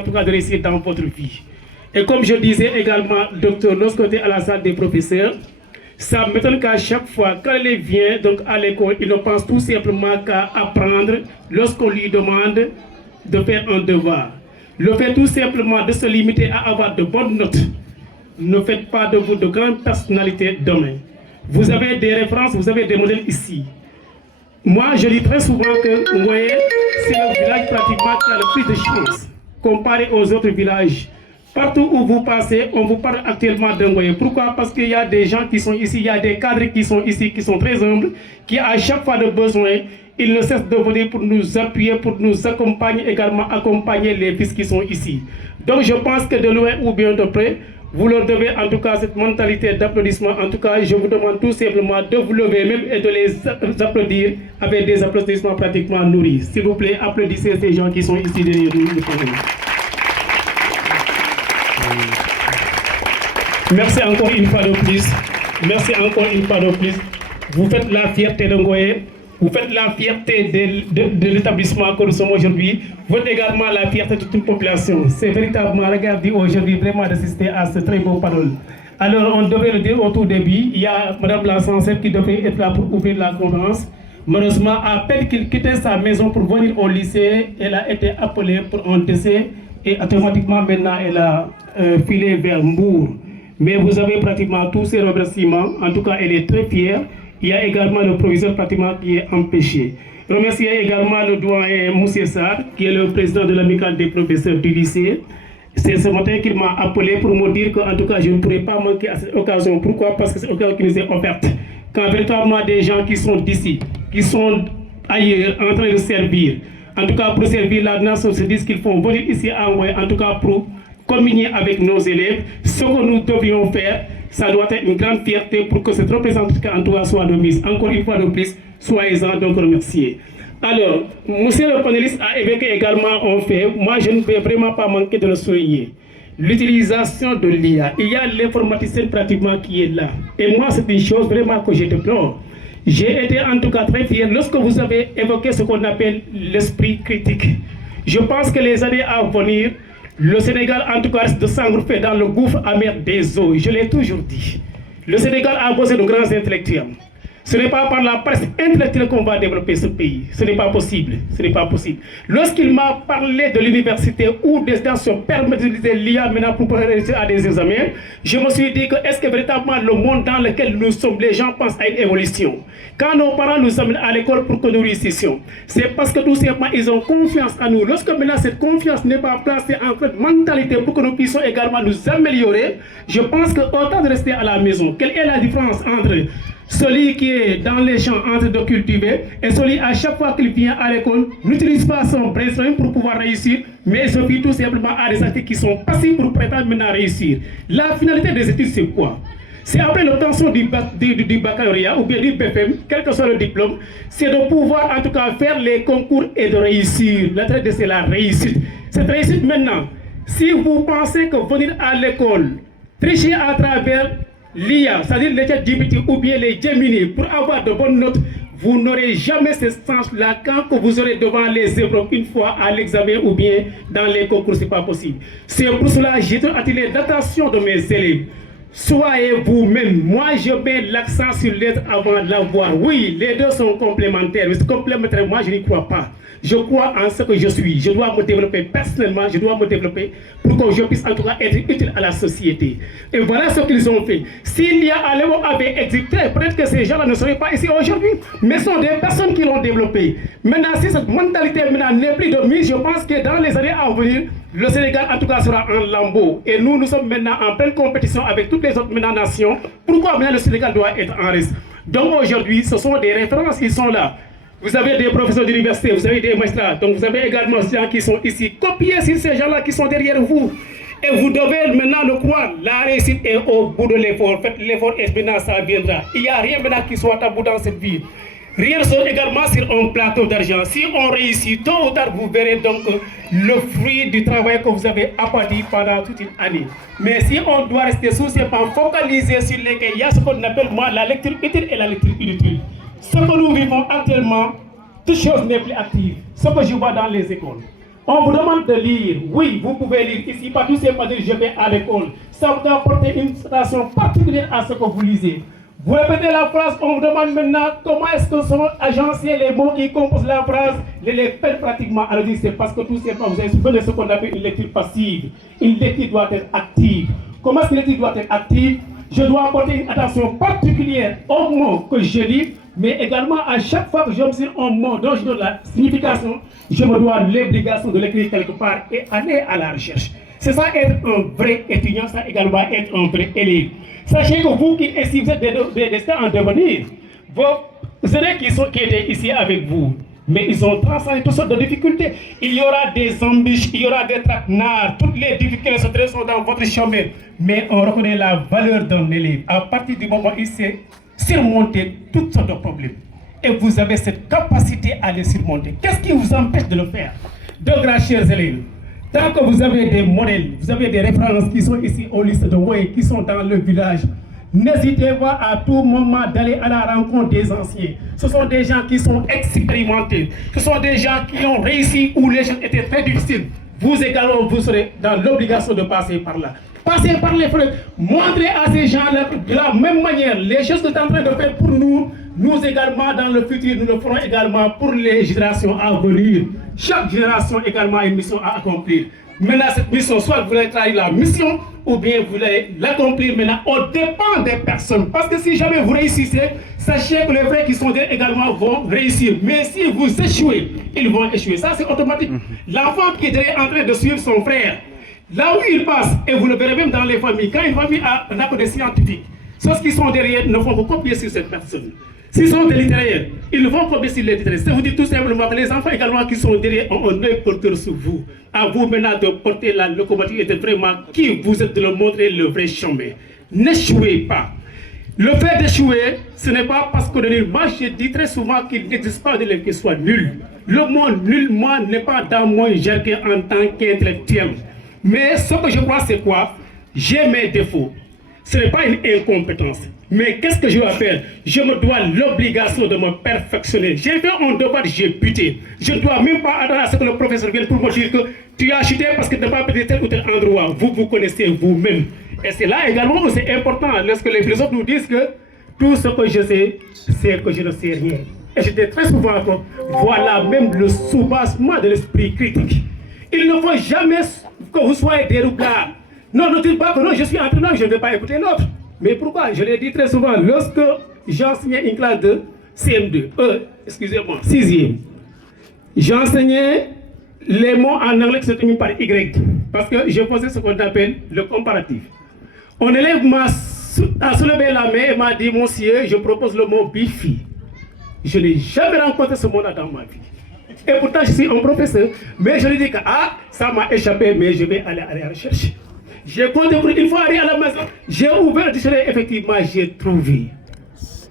en tout cas de réussir dans votre vie. Et comme je disais également, docteur, lorsqu'on était à la salle des professeurs, ça m'étonne qu'à chaque fois, quand il vient donc à l'école, il ne pense tout simplement qu'à apprendre lorsqu'on lui demande de faire un devoir. Le fait tout simplement de se limiter à avoir de bonnes notes ne faites pas de vous de grandes personnalités demain. Vous avez des références, vous avez des modèles ici. Moi, je dis très souvent que Ngoye, c'est le village pratiquement qui a le plus de chance comparé aux autres villages. Partout où vous passez, on vous parle actuellement d'Ngoye. Pourquoi? Parce qu'il y a des gens qui sont ici, il y a des cadres qui sont ici, qui sont très humbles, qui à chaque fois de besoin, ils ne cessent de venir pour nous appuyer, pour nous accompagner, également accompagner les fils qui sont ici. Donc je pense que de loin ou bien de près, vous leur devez en tout cas cette mentalité d'applaudissement. En tout cas, je vous demande tout simplement de vous lever même et de les applaudir avec des applaudissements pratiquement nourris. S'il vous plaît, applaudissez ces gens qui sont ici derrière nous. Merci encore une fois de plus. Merci encore une fois de plus. Vous faites la fierté de Ngoye. Vous faites la fierté de l'établissement que nous sommes aujourd'hui. Vous faites également la fierté de toute une population. C'est véritablement, regardez aujourd'hui, vraiment d'assister à ce très beau parole. Alors, on devait le dire au tout début, il y a Mme la Censeur qui devait être là pour ouvrir la conférence. Malheureusement, à peine qu'il quittait sa maison pour venir au lycée, elle a été appelée pour un décès et automatiquement maintenant elle a filé vers Mbour. Mais vous avez pratiquement tous ces remerciements. En tout cas, elle est très fière. Il y a également le proviseur pratiquement qui est empêché. Remercier également le doyen Moussé Sarr, qui est le président de l'amicale des professeurs du lycée. C'est ce matin qu'il m'a appelé pour me dire qu'en tout cas, je ne pourrais pas manquer à cette occasion. Pourquoi? Parce que c'est l'occasion qui nous est offerte. Quand véritablement des gens qui sont d'ici, qui sont ailleurs, en train de servir, en tout cas pour servir la nation, se disent qu'ils font venir ici à Ngoye, en tout cas pour communier avec nos élèves. Ce que nous devrions faire, ça doit être une grande fierté pour que cette représentation en tout cas soit de mise. Encore une fois de plus, soyez-en donc remerciés. Alors, monsieur le panéliste a évoqué également un fait, moi je ne vais vraiment pas manquer de le souligner. L'utilisation de l'IA. Il y a l'informaticien pratiquement qui est là. Et moi, c'est une chose vraiment que je déplore. J'ai été en tout cas très fier lorsque vous avez évoqué ce qu'on appelle l'esprit critique. Je pense que les années à venir, le Sénégal, en tout cas, reste de s'engouffrer dans le gouffre amer des eaux. Je l'ai toujours dit. Le Sénégal a besoin de grands intellectuels. Ce n'est pas par la presse intellectuelle qu'on va développer ce pays. Ce n'est pas possible. Ce n'est pas possible. Lorsqu'il m'a parlé de l'université où des stations permettent d'utiliser l'IA maintenant pour réussir à des examens, je me suis dit que est-ce que véritablement le monde dans lequel nous sommes, les gens pensent à une évolution. Quand nos parents nous amènent à l'école pour que nous réussissions, c'est parce que tout simplement ils ont confiance en nous. Lorsque maintenant cette confiance n'est pas placée en fait mentalité pour que nous puissions également nous améliorer, je pense que autant de rester à la maison. Quelle est la différence entre celui qui est dans les champs en train de cultiver et celui à chaque fois qu'il vient à l'école n'utilise pas son brainstorming pour pouvoir réussir, mais se fie tout simplement à des activités qui sont passifs pour prétendre maintenant réussir. La finalité des études, c'est quoi? C'est après l'obtention du baccalauréat ou bien du BFM, quel que soit le diplôme, c'est de pouvoir en tout cas faire les concours et de réussir. L'intérêt, c'est la réussite. Cette réussite maintenant, si vous pensez que venir à l'école, tricher à travers l'IA, c'est-à-dire les ChatGPT ou bien les Gemini, pour avoir de bonnes notes, vous n'aurez jamais ce sens-là quand vous aurez devant les épreuves une fois à l'examen ou bien dans les concours, ce n'est pas possible. C'est pour cela que j'ai attiré l'attention de mes élèves. Soyez vous-même. Moi, je mets l'accent sur l'être avant de l'avoir. Oui, les deux sont complémentaires. Mais complémentaire, moi, je n'y crois pas. Je crois en ce que je suis. Je dois me développer personnellement. Je dois me développer pour que je puisse en tout cas être utile à la société. Et voilà ce qu'ils ont fait. S'il y a à l'époque avait existé, peut-être que ces gens-là ne seraient pas ici aujourd'hui. Mais ce sont des personnes qui l'ont développé. Maintenant, si cette mentalité n'est plus de mise, je pense que dans les années à venir, le Sénégal en tout cas sera en lambeau. Et nous sommes maintenant en pleine compétition avec toutes les autres nations. Pourquoi maintenant le Sénégal doit être en risque? Donc aujourd'hui, ce sont des références qui sont là. Vous avez des professeurs d'université, vous avez des magistrats, donc vous avez également ces gens qui sont ici. Copiez sur ces gens-là qui sont derrière vous. Et vous devez maintenant le croire. La réussite est au bout de l'effort. Faites l'effort et maintenant ça viendra. Il n'y a rien maintenant qui soit à bout dans cette vie. Rien ne sort également sur un plateau d'argent. Si on réussit, tôt ou tard, vous verrez donc le fruit du travail que vous avez apporté pendant toute une année. Mais si on doit rester sous-simplement focalisé sur lesquels il y a ce qu'on appelle moi la lecture utile et la lecture inutile. Ce que nous vivons actuellement, toute chose n'est plus active. Ce que je vois dans les écoles. On vous demande de lire. Oui, vous pouvez lire. Ici, pas tous ces dire je vais à l'école. Ça vous apporter une citation particulière à ce que vous lisez. Vous répétez la phrase, on vous demande maintenant comment est-ce que sont agencés les mots qui composent la phrase. Les faites pratiquement. Alors, c'est parce que tout simplement, vous avez fait ce qu'on appelle une lecture passive. Une lecture doit être active. Comment est-ce qu'une lecture doit être active? Je dois apporter une attention particulière aux mots que je lis, mais également à chaque fois que je me dis un mot dont je donne la signification, je me dois l'obligation de l'écrire quelque part et aller à la recherche. C'est ça être un vrai étudiant, ça également être un vrai élève. Sachez que vous qui si vous êtes des destins en devenir, vos élèves qui étaient ici avec vous, mais ils ont transcendé toutes sortes de difficultés. Il y aura des embûches, il y aura des traquenards, toutes les difficultés sont dans votre chemin. Mais on reconnaît la valeur d'un élève. À partir du moment où il sait surmonter toutes sortes de problèmes. Et vous avez cette capacité à les surmonter. Qu'est-ce qui vous empêche de le faire? De grands chers élèves, tant que vous avez des modèles, vous avez des références qui sont ici au lycée de Way, qui sont dans le village, n'hésitez pas à tout moment d'aller à la rencontre des anciens. Ce sont des gens qui sont expérimentés. Ce sont des gens qui ont réussi où les choses étaient très difficiles. Vous également, vous serez dans l'obligation de passer par là. Passez par les frais. Montrez à ces gens-là de la même manière les choses que vous êtes en train de faire pour nous. Nous également, dans le futur, nous le ferons également pour les générations à venir. Chaque génération également a une mission à accomplir. Maintenant, cette mission, soit vous voulez trahir la mission, ou bien vous voulez l'accomplir maintenant. On dépend des personnes. Parce que si jamais vous réussissez, sachez que les frères qui sont derrière également vont réussir. Mais si vous échouez, ils vont échouer. Ça, c'est automatique. L'enfant qui est derrière en train de suivre son frère, là où il passe, et vous le verrez même dans les familles, quand une famille a un acte des scientifiques, ceux qui sont derrière ne font que copier sur cette personne. S'ils sont des littéraires, ils vont copier sur les littéraires. Ça vous dit tout simplement que les enfants également qui sont derrière ont un œil porteur sur vous. À vous maintenant de porter la locomotive et de vraiment qui vous êtes de leur montrer le vrai chemin. N'échouez pas. Le fait d'échouer, ce n'est pas parce qu'on est nul. Moi, je dis très souvent qu'il n'existe pas d'élève qui soit nul. Le mot nul, moi, n'est pas dans mon jargon en tant qu'intellectuel. Mais ce que je crois, c'est quoi? J'ai mes défauts. Ce n'est pas une incompétence. Mais qu'est-ce que je dois faire? Je me dois l'obligation de me perfectionner. J'ai fait un devoir, j'ai buté. Je ne dois même pas attendre à ce que le professeur vienne pour me dire que tu as chuté parce que tu n'as pas pété tel ou tel endroit. Vous vous connaissez vous-même. Et c'est là également où c'est important lorsque les philosophes nous disent que tout ce que je sais, c'est que je ne sais rien. Et je dis très souvent que voilà même le soubassement de l'esprit critique. Il ne faut jamais que vous soyez des rougards. Non, ne dites pas que non, je suis entraîneur, je ne vais pas écouter l'autre. Mais pourquoi? Je l'ai dit très souvent, lorsque j'enseignais une classe de CM2, excusez-moi, 6e, j'enseignais les mots en anglais qui se terminent par Y, parce que je faisais ce qu'on appelle le comparatif. Un élève m'a soulevé la main et m'a dit, monsieur, je propose le mot bifi. Je n'ai jamais rencontré ce mot-là dans ma vie. Et pourtant, je suis un professeur, mais je lui dis que ça m'a échappé, mais je vais aller à la recherche. J'ai compté pour une fois arrivé à la maison, j'ai ouvert le dictionnaire, effectivement, j'ai trouvé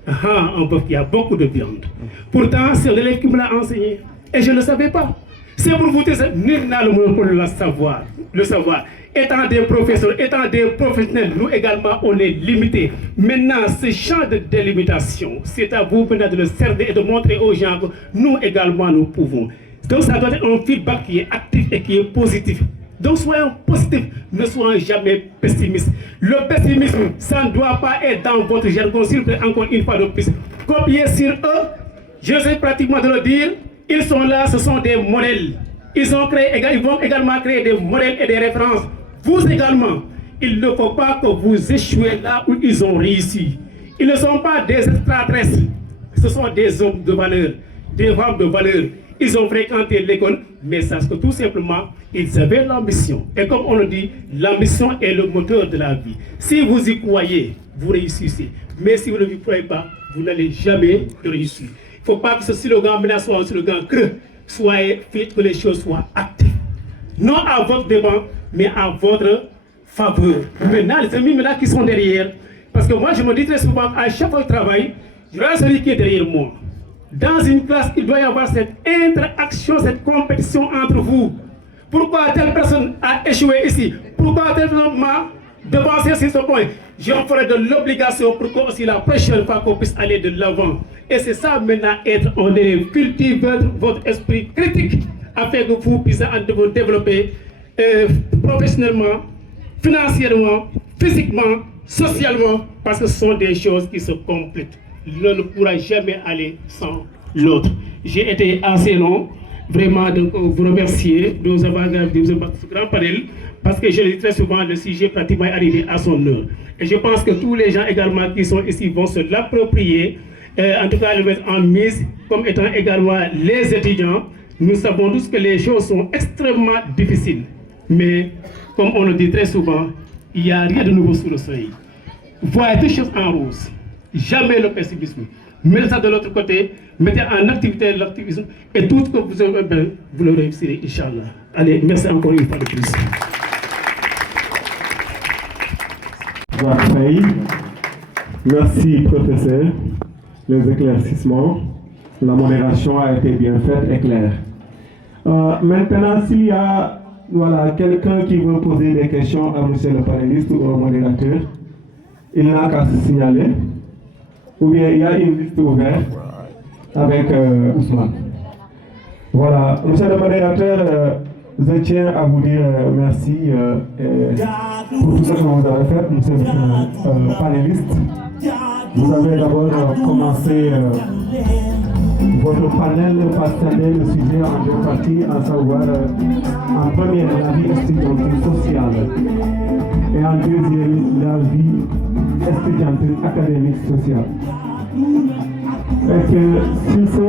un bœuf qui a beaucoup de viande. Pourtant, c'est l'élève qui me l'a enseigné et je ne le savais pas. C'est pour vous dire, nul n'a le monopole de savoir. Le savoir. Étant des professeurs, étant des professionnels, nous également, on est limités. Maintenant, ce champ de délimitation, c'est à vous maintenant de le cerner et de montrer aux gens que nous également, nous pouvons. Donc, ça doit être un feedback qui est actif et qui est positif. Donc soyons positifs, ne soyons jamais pessimistes. Le pessimisme, ça ne doit pas être dans votre jargon, s'il vous plaît, encore une fois de plus. Copier sur eux, je sais pratiquement de le dire, ils sont là, ce sont des modèles. Ils vont également créer des modèles et des références. Vous également, il ne faut pas que vous échouez là où ils ont réussi. Ils ne sont pas des extraterrestres, ce sont des hommes de valeur, des femmes de valeur. Ils ont fréquenté l'école, mais sachent que tout simplement, ils avaient l'ambition. Et comme on le dit, l'ambition est le moteur de la vie. Si vous y croyez, vous réussissez. Mais si vous ne y croyez pas, vous n'allez jamais réussir. Il ne faut pas que ce slogan maintenant soit un slogan creux. Soyez, faites que les choses soient actives. Non à votre débat, mais à votre faveur. Maintenant, les amis maintenant qui sont derrière, parce que moi je me dis très souvent, à chaque fois que je travaille, je vois celui qui est derrière moi. Dans une classe, il doit y avoir cette interaction, cette compétition entre vous. Pourquoi telle personne a échoué ici? Pourquoi telle personne m'a devancé sur ce point? Je ferai de l'obligation pour que aussi la prochaine fois qu'on puisse aller de l'avant. Et c'est ça maintenant être un élève. Cultivez votre esprit critique afin que vous puissiez vous développer professionnellement, financièrement, physiquement, socialement, parce que ce sont des choses qui se complètent. L'un ne pourra jamais aller sans l'autre. J'ai été assez long, vraiment, donc vous remercier de nous avoir gardé ce grand panel, parce que je le dis très souvent, le sujet pratiquement est arrivé à son heure. Et je pense que tous les gens également qui sont ici vont se l'approprier, en tout cas le mettre en mise, comme étant également les étudiants. Nous savons tous que les choses sont extrêmement difficiles, mais comme on le dit très souvent, il n'y a rien de nouveau sous le soleil. Voyez toutes choses en rose, jamais le pessimisme. Mettez ça de l'autre côté, mettez en activité l'activisme, et tout ce que vous aurez bien, vous le réussirez, Inch'Allah. Allez, merci encore une fois de plus. Merci, professeur. Les éclaircissements, la modération a été bien faite et claire. Maintenant, s'il y a quelqu'un qui veut poser des questions à monsieur le panéliste ou au modérateur, il n'a qu'à se signaler. Ou bien il y a une liste ouverte avec Ousmane. Voilà, monsieur le modérateur, je tiens à vous dire merci pour tout ce que vous avez fait, monsieur le panéliste. Vous avez d'abord commencé votre panel par scinder le sujet en deux parties, à savoir en première la vie estudiantine sociale et en deuxième la vie estudiantine académique sociale. Et que sur ce,